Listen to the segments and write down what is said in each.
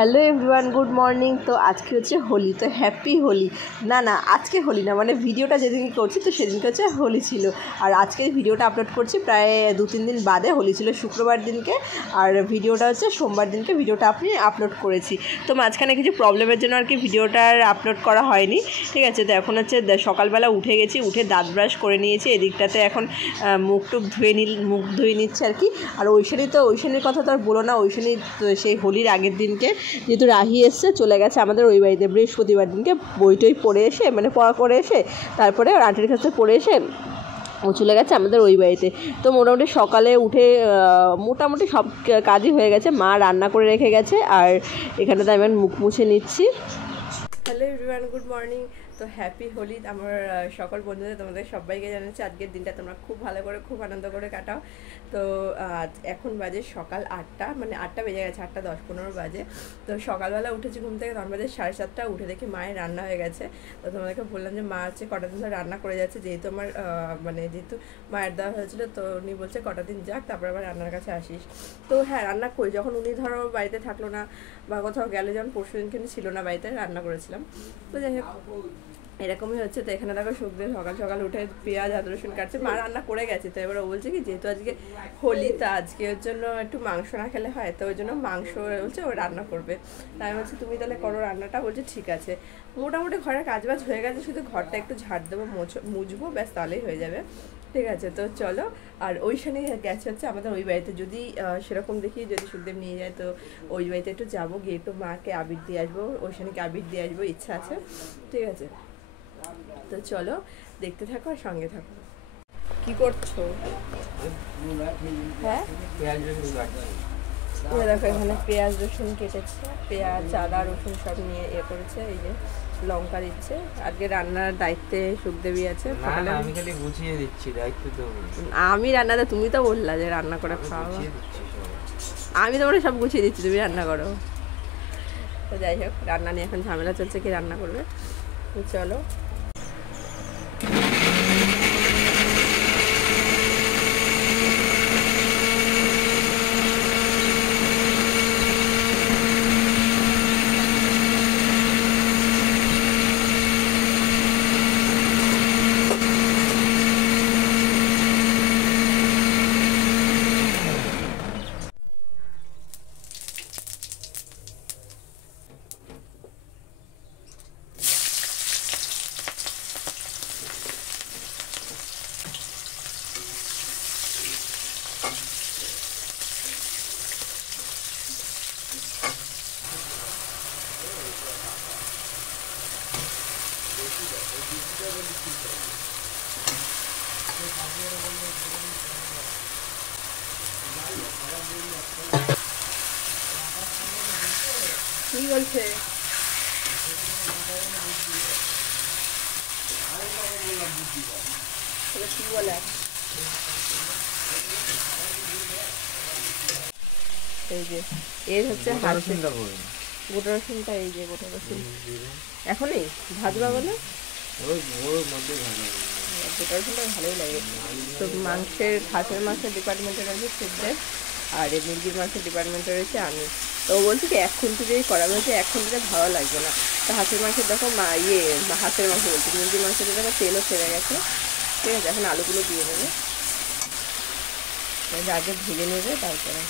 Hello everyone, good morning. তো আজকে হচ্ছে হোলি, তো হ্যাপি হোলি। না আজকে হোলি না, মানে ভিডিওটা যেদিনকে করছি তো সেদিনকে হচ্ছে হোলি ছিল। আর আজকে ভিডিওটা আপলোড করছি প্রায় 2-3 দিন বাদে। হোলি ছিল শুক্রবার দিনকে, আর ভিডিওটা হচ্ছে সোমবার দিনকে ভিডিওটা আপলোড করেছি। তো মাঝখানে কিছু প্রবলেমের জন্য আর কি ভিডিওটা আপলোড করা হয়নি, ঠিক আছে। তো এখন হচ্ছে সকালবেলা উঠে গেছি, উঠে দাঁত ব্রাশ করে নিয়েছি। এদিকটাতে এখন মুখ ধুয়ে নিচ্ছে আর কি। আর ঐশানীর কথা তো আর বলো না। ঐশানী সেই হোলির আগের দিনকে যেহেতু রাহি এসছে, চলে গেছে আমাদের ওই বাড়িতে বৃহস্পতিবার দিনকে বই টই পড়ে এসে, মানে পড়া করে এসে তারপরে ওর আন্টির কাছে পড়ে এসে ও চলে গেছে আমাদের ওই বাড়িতে। তো মোটামুটি সকালে উঠে মোটামুটি সব কাজই হয়ে গেছে। মা রান্না করে রেখে গেছে, আর এখানে তো আমি মুখ মুছে নিচ্ছি। Hello everyone, good morning. তো হ্যাপি হোলি আমার সকল বন্ধুদের, তোমাদের সবাইকে জানাচ্ছি আজকের দিনটা তোমরা খুব ভালো করে, খুব আনন্দ করে কাটাও। তো এখন বাজে সকাল 8টা, মানে 8টা বেজে গেছে, 8টা 10-15 বাজে। তো সকালবেলা উঠেছি ঘুম থেকে, তখন বাজে 7:30। উঠে দেখি মায়ের রান্না হয়ে গেছে। তো তোমাদেরকে বললাম যে মা হচ্ছে কটা দিন ধরে রান্না করে যাচ্ছে, যেহেতু আমার যেহেতু মায়ের দেওয়া হয়েছিল, তো উনি বলছে কটা দিন যাক, তারপর আবার রান্নার কাছে আসিস। তো হ্যাঁ, রান্না করি যখন উনি ধরো বাড়িতে থাকলো না বা কোথাও গেলে, যখন পরশু দিনকে ছিল না বাড়িতে, রান্না করেছিলাম। তো যাই হোক, এরকমই হচ্ছে। তো এখানে দেখো সুখ দিয়ে সকাল সকাল উঠে পেঁয়াজ আদা রসুন কাটছে। মা রান্না করে গেছে। তো এবার ও বলছে কি, যেহেতু আজকে হোলি, তা আজকে ওর জন্য একটু মাংস না খেলে হয়, তো ওই জন্য মাংস বলছে ও রান্না করবে। তাই আমি বলছি তুমি তাহলে করো রান্নাটা। বলছে ঠিক আছে। মোটামুটি ঘরের কাজবাজ হয়ে গেছে, শুধু ঘরটা একটু ঝাড় দেবো, মুছবো, ব্যাস তাহলেই হয়ে যাবে। ঠিক আছে, তো চলো। আর ওইখানে গেছে হচ্ছে আমাদের ওই বাড়িতে, যদি সেরকম দেখি যদি সুখদেব নিয়ে যায়, তো ওই বাড়িতে একটু যাবো, গিয়ে একটু মাকে আবির দিয়ে আসবো, ওইখানেকে আবির দিয়ে আসবো, ইচ্ছা আছে। ঠিক আছে, তো চলো দেখতে থাকো আর সঙ্গে থাকো। কি করছো? হ্যাঁ, দেখো এখানে পেঁয়াজ রসুন কেটেছে, পেঁয়াজ আদা রসুন সব নিয়ে করেছে। এই যে লঙ্কা দিচ্ছে। আজকে রান্নার দায়িত্বে সুখদেবী আছে। আমি খালি গুছিয়ে দিচ্ছি, দায়িত্ব তো আমি রান্নাতে, তুমি তো বললা যে রান্না করে খাওয়া। আমি তোমার সব গুছিয়ে দিচ্ছি, তুমি রান্না করো। তো যাই হোক, রান্না নিয়ে এখন ঝামেলা চলছে, কি রান্না করবে। তো চলো। কি বলছে? কি বলে? এই যে এর হচ্ছে গোটা রসুনটা, এই যে গোটা রসুন এখনই ভাজবা বলে, গোটা রসুনটা ভালোই লাগে। তো হাঁসের মাংসের ডিপার্টমেন্টে রয়েছে সুখদেব, আর এই মুরগির মাংসের ডিপার্টমেন্টে রয়েছে আমি। তো বলছি কি, 1 খুন্তি যদি করা হয়েছে, 1 খুন্তিতে ভালো লাগবে না। তো হাঁসের মাংসের দেখো হাঁসের মাংস বলছি, মুরগির মাংসটা দেখো তেলও ছেড়ে গেছে। ঠিক আছে, এখন আলুগুলো দিয়ে নেবে, আগে ভেজে নেবে, তারপরে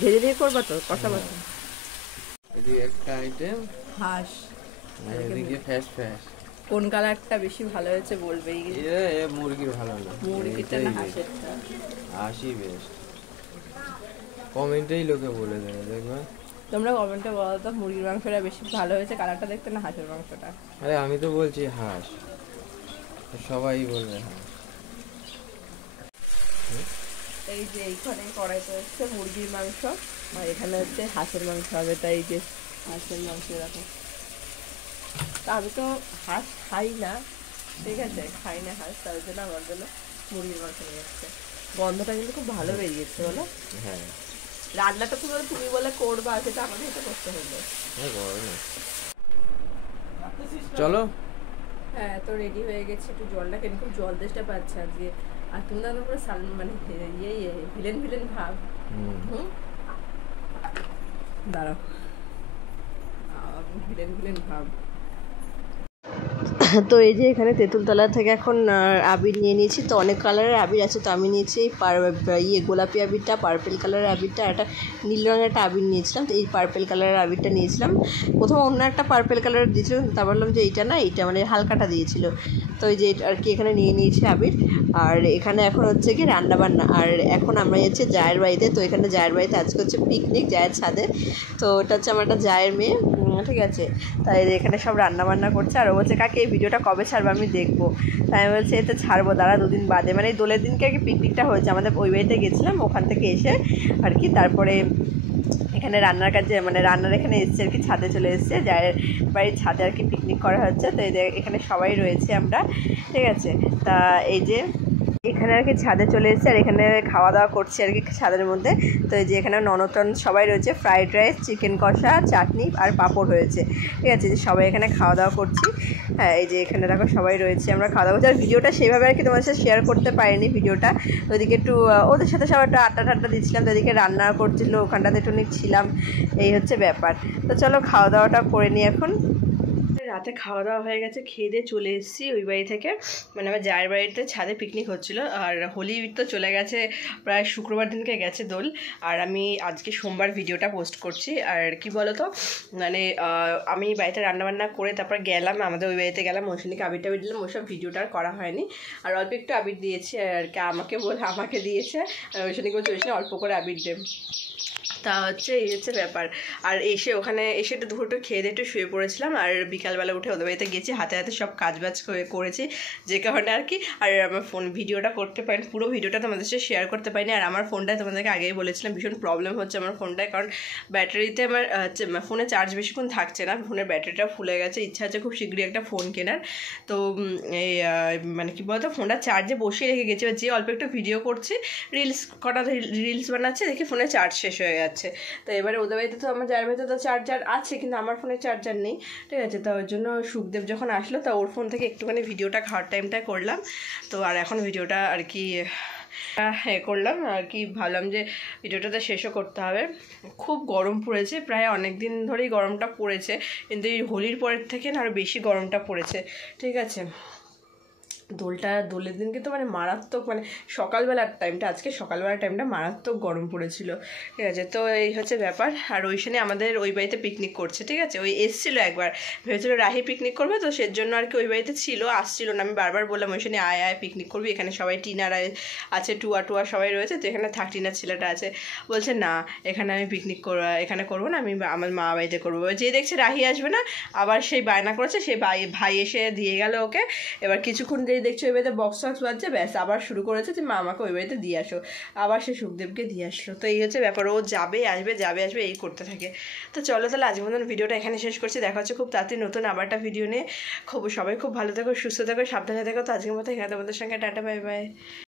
ভেজে দিয়ে করবো তো কষাবো। একটা আইটেম হাঁস, কোন কালারটা বেশি ভালো হয়েছে বলবে? মুরগির ভালো না, মুরগিটা না হাঁসেরটা? হাঁসই বেস্ট। কমেন্টেই লোকে বলে দেবে, দেখবে তোমরা কমেন্টে বলো তো মুরগির মাংসটা বেশি ভালো হয়েছে কালারটা দেখতে, না হাঁসের মাংসটা? আরে আমি তো বলছি হাঁস, সবাই বলবে হাঁস। এই যে এইখানে কড়াইতে হচ্ছে মুরগির মাংস, আর এখানে হচ্ছে হাঁসের মাংস হবে। তাই যে হাঁসের মাংস এরকম। তা আমি তো হাঁস খাই না, ঠিক আছে, খাই না হাঁস, তার জন্য আমার জন্য মুরগির মাংস নিয়ে যাচ্ছে। গন্ধটা কিন্তু খুব ভালো বেরিয়েছে, বলো? হ্যাঁ, রান্নাটা তুমি বলে করবা, সেটা আমাদের এটা করতে হলো। চলো। হ্যাঁ, তো রেডি হয়ে গেছি। একটু জলটা কেন খুব জল দেশটা পাচ্ছে আজকে। আর তুমি তো পুরো মানে ভিলেন ভাব। দাঁড়াও। ভিলেন ভিলেন ভাব। তো এই যে এখানে তেঁতুলতলা থেকে এখন আবির নিয়ে নিয়েছি। তো অনেক কালারের আবির আছে, তো আমি নিয়েছি গোলাপি আবিরটা, পার্পেল কালারের আবিরটা, একটা নীল রঙের একটা আবির নিয়েছিলাম। তো এই পার্পেল কালারের আবিরটা নিয়েছিলাম। প্রথমে অন্য একটা পার্পেল কালারের দিয়েছিল, তা বললাম যে এইটা না, এইটা মানে হালকাটা দিয়েছিল। তো এই যে আর কি এখানে নিয়ে নিয়েছি আবির। আর এখানে এখন হচ্ছে কি রান্নাবান্না। আর এখন আমরা যাচ্ছি জায়ের বাড়িতে। তো এখানে জায়ের বাড়িতে আজকে হচ্ছে পিকনিক জায়ের ছাদে। তো ওটা হচ্ছে আমার একটা জায়ের মেয়ে, ঠিক আছে। তাই এখানে সব রান্নাবান্না করছে। আর ও বলছে কাকে এই ভিডিওটা কবে ছাড়বো আমি দেখবো। তাই আমি বলছি এতে ছাড়বো, দাঁড়া 2 দিন বাদে, মানে এই দোলের দিনকে আর কি পিকনিকটা হয়েছে আমাদের ওই বাড়িতে গেছিলাম, ওখান থেকে এসে আর কি তারপরে এখানে রান্নার কাজে মানে রান্নার এখানে এসছে আর কি, ছাদে চলে এসছে, জায়ের বাড়ির ছাদে আর কি পিকনিক করা হচ্ছে। তো এখানে সবাই রয়েছে আমরা, ঠিক আছে। তা এই যে এখানে আর কি ছাদে চলে এসেছে, আর এখানে খাওয়া দাওয়া করছি আর কি ছাদের মধ্যে। তো এই যে এখানে ননদ সবাই রয়েছে, ফ্রাইড রাইস, চিকেন কষা, চাটনি আর পাঁপড় হয়েছে, ঠিক আছে। যে সবাই এখানে খাওয়া দাওয়া করছি। হ্যাঁ, এই যে এখানে দেখো সবাই রয়েছে, আমরা খাওয়া দাওয়া করছি। আর ভিডিওটা সেইভাবে আর কি তোমার সাথে শেয়ার করতে পারিনি ভিডিওটা। তো ওদিকে একটু ওদের সাথে সবাই একটু আড্ডা ঠাড্ডা দিচ্ছিলাম, তো এদিকে রান্না করছিল, ওখানটাতে একটু ছিলাম, এই হচ্ছে ব্যাপার। তো চলো খাওয়া দাওয়াটা করে নিই এখন। রাতে খাওয়া দাওয়া হয়ে গেছে, খেয়ে দিয়ে চলে এসেছি ওই বাড়ি থেকে, মানে আমার জায়ের বাড়িতে ছাদে পিকনিক হচ্ছিলো। আর হোলি তো চলে গেছে, প্রায় শুক্রবার দিনকে গেছে দোল। আর আমি আজকে সোমবার ভিডিওটা পোস্ট করছি। আর কি বলো তো, মানে আমি বাড়িতে রান্নাবান্না করে তারপর গেলাম, আমাদের ওই বাড়িতে গেলাম, মৌসুমীকে আবির টাবির দিলাম, ওসব ভিডিওটা আর করা হয়নি। আর অল্প একটু আবির দিয়েছি আর কি, আমাকে দিয়েছে, মৌসুমীকে বলছে ওইখানে অল্প করে আবির দেব। তা হচ্ছে এই হচ্ছে ব্যাপার। আর ওখানে এসে একটু দুপুরটা খেয়ে দিয়ে একটু শুয়ে পড়েছিলাম। আর বিকালবেলা উঠে ওদের বাড়িতে গেছি, হাতে হাতে সব কাজবাজ করেছি, যে কারণে আর কি। আর আমার ভিডিওটা করতে পারিনি, পুরো ভিডিওটা তোমাদের সাথে শেয়ার করতে পারিনি। আর আমার ফোনটায় তোমাদেরকে আগেই বলেছিলাম ভীষণ প্রবলেম হচ্ছে আমার ফোনটায়, কারণ ব্যাটারিতে আমার ফোনে চার্জ বেশিক্ষণ থাকছে না, ফোনের ব্যাটারিটা ফুলে গেছে। ইচ্ছা আছে খুব শীঘ্রই একটা ফোন কেনার। তো এই মানে কি বলতো, ফোনটা চার্জে বসিয়ে রেখে গেছি, যে অল্প একটু ভিডিও করছি, রিলস বানাচ্ছে, দেখি ফোনে চার্জ শেষ হয়ে যাচ্ছে। তো এবারে ওদের বাড়িতে তো আমার যার বাড়িতে তো চার্জার আছে, কিন্তু আমার ফোনে চার্জার নেই, ঠিক আছে। তো ওই জন্য সুখদেব যখন আসলো, তা ওর ফোন থেকে একটুখানি ভিডিওটা খাওয়ার টাইমটায় করলাম। তো আর এখন ভিডিওটা আর কি করলাম আর কি, ভাবলাম যে ভিডিওটাতে শেষও করতে হবে। খুব গরম পড়েছে, প্রায় অনেক দিন ধরেই গরমটা পড়েছে, কিন্তু এই হোলির পরের থেকে না আরও বেশি গরমটা পড়েছে, ঠিক আছে। দোলের দিনকে তো মানে মারাত্মক, মানে আজকে সকালবেলার টাইমটা মারাত্মক গরম পড়েছিল, ঠিক আছে। তো এই হচ্ছে ব্যাপার। আর ওইখানে আমাদের ওই বাড়িতে পিকনিক করছে, ঠিক আছে। ওই এসছিল একবার, ভেবেছিল রাহি পিকনিক করবে, তো সের জন্য আর কি ওই বাড়িতে ছিল, আসছিল না। আমি বারবার বললাম ওইখানে আয় পিকনিক করবি, এখানে সবাই টিনারা আছে, টুয়া সবাই রয়েছে, তো এখানে টিনার ছেলেটা আছে। বলছে না, এখানে আমি পিকনিক এখানে করবো না, আমি আমার মা বাড়িতে করবো। যে দেখছে রাহি আসবে না, আবার সেই বায়না করেছে, সেই ভাই এসে দিয়ে গেল ওকে। এবার কিছুক্ষণ দেখছো ওই বাড়িতে বক্স বাজছে, ব্যাস আবার শুরু করেছে যে মা আমাকে ওই বাড়িতে দিয়ে আসো, আবার সে সুখদেবকে দিয়ে আসলো। তো এই হচ্ছে ব্যাপার, ও যাবে আসবে এই করতে থাকে। তো চলো তাহলে আজকের মতন ভিডিওটা এখানে শেষ করছি, দেখা হচ্ছে খুব তাড়াতাড়ি নতুন আবার একটা ভিডিও নিয়ে। সবাই খুব ভালো থেকো, সুস্থ থেকো, সাবধানে থেকো। তো আজকের মতো এখানে তোমাদের সঙ্গে টাটা, বাই বাই।